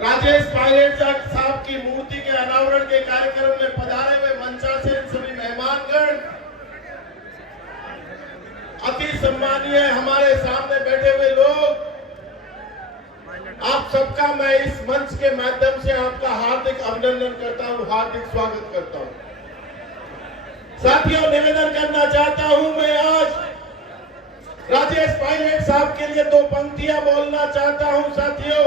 राजेश पायलट साहब की मूर्ति के अनावरण के कार्यक्रम में पधारे हुए मंचासीन सभी मेहमानगण, अति सम्मानीय हमारे सामने बैठे हुए लोग, आप सबका मैं इस मंच के माध्यम से आपका हार्दिक अभिनंदन करता हूं, हार्दिक स्वागत करता हूं। साथियों, निवेदन करना चाहता हूं, मैं आज राजेश पायलट साहब के लिए दो पंक्तियां बोलना चाहता हूं। साथियों,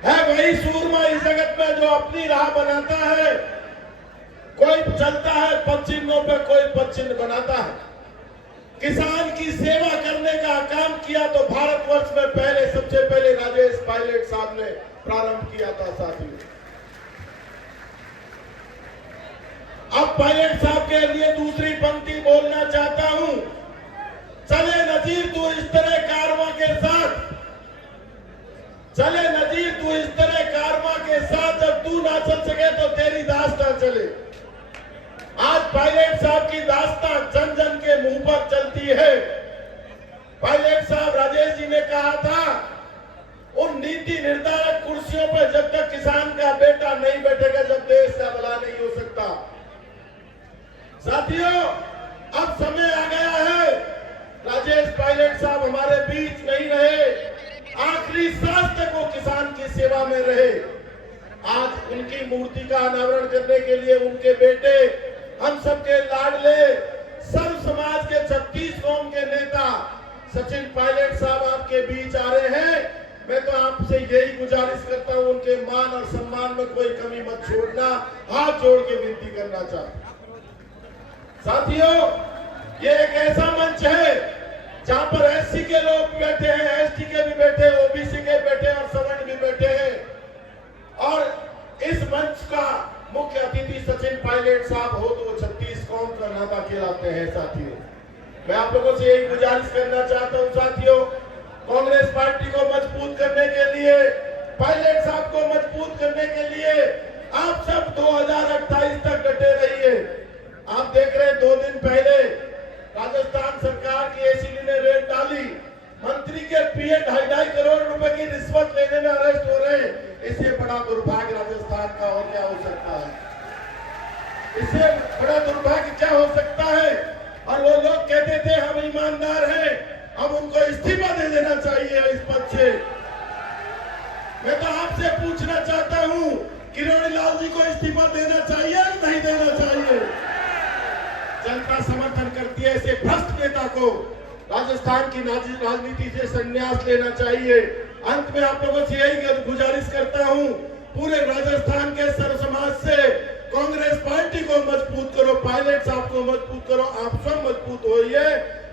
है वही सूरमा इस जगत में जो अपनी राह बनाता है। कोई चलता है पद चिन्हों पर, कोई पद चिन्ह बनाता है। किसान की सेवा करने का काम किया तो भारतवर्ष में सबसे पहले राजेश पायलट साहब ने प्रारंभ किया था। साथियों, अब पायलट साहब के लिए दूसरी पंक्ति बोलना चाहता हूं। चले नजीर तू इस तरह कारवां के साथ, चले नजीर तू इस तरह कारवां के साथ, जब तू ना चल सके तो तेरी दास्तां चले। आज पायलट साहब की दास्तां जन जन के मुंह पर चलती है। पायलट साहब, राजेश जी ने कहा था, उन नीति निर्धारक कुर्सियों पर जब तक किसान का बेटा नहीं बैठेगा, जब देश का भला नहीं हो सकता। साथियों, अब समय आ गया है। राजेश पायलट साहब हमारे बीच नहीं रहे, आखिरी सांस तक वो किसान की सेवा में रहे। आज उनकी मूर्ति का अनावरण करने के लिए उनके बेटे, हम सबके लाडले, सर्व समाज के 36 कौम के नेता सचिन पायलट साहब आपके बीच आ रहे हैं। मैं तो आपसे यही गुजारिश करता हूं, उनके मान और सम्मान में कोई कमी मत छोड़ना, हाथ जोड़ के विनती करना चाहता हूं। साथियों, ये एक ऐसा मंच है जहां पर एससी के लोग बैठे हैं, एसटी के भी बैठे, ओबीसी के बैठे और सवर्ण भी बैठे हैं। और इस मंच का मुख्य अतिथि सचिन पायलट साहब हो तो वो 36 कौम का नाता खिलाते हैं। साथियों, मैं आप लोगों से यही गुजारिश करना चाहता हूं। साथियों, कांग्रेस पार्टी को मजबूत करने के लिए, पायलट साहब को मजबूत करने के लिए आप सब 2028 तक डटे रहिए। आप देख रहे हैं, 2 दिन पहले राजस्थान सरकार की एसीबी ने रेड डाली, मंत्री के पीए 2.5 करोड़ रुपए की रिश्वत लेने में अरेस्ट हो रहे हैं। इससे बड़ा दुर्भाग्य राजस्थान का और क्या हो सकता है? इससे बड़ा दुर्भाग्य क्या हो सकता है? और वो लोग कहते थे हम ईमानदार हैं, अब उनको इस्तीफा दे देना चाहिए इस पद से। मैं तो आपसे पूछना चाहता हूं, किरोड़ी लाल जी को इस्तीफा देना चाहिए या नहीं देना चाहिए? जनता समर्थन करती है ऐसे भ्रष्ट नेता को। राजस्थान की राजनीति से संन्यास लेना चाहिए। अंत में आप लोगों से यही गुजारिश करता हूं, पूरे राजस्थान के सर्व समाज से कांग्रेस पार्टी को मजबूत करो, पायलट साहब को मजबूत करो, आप सब मजबूत होइए।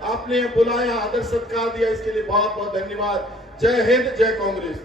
आपने बुलाया, आदर सत्कार दिया, इसके लिए बहुत बहुत धन्यवाद। जय हिंद, जय कांग्रेस।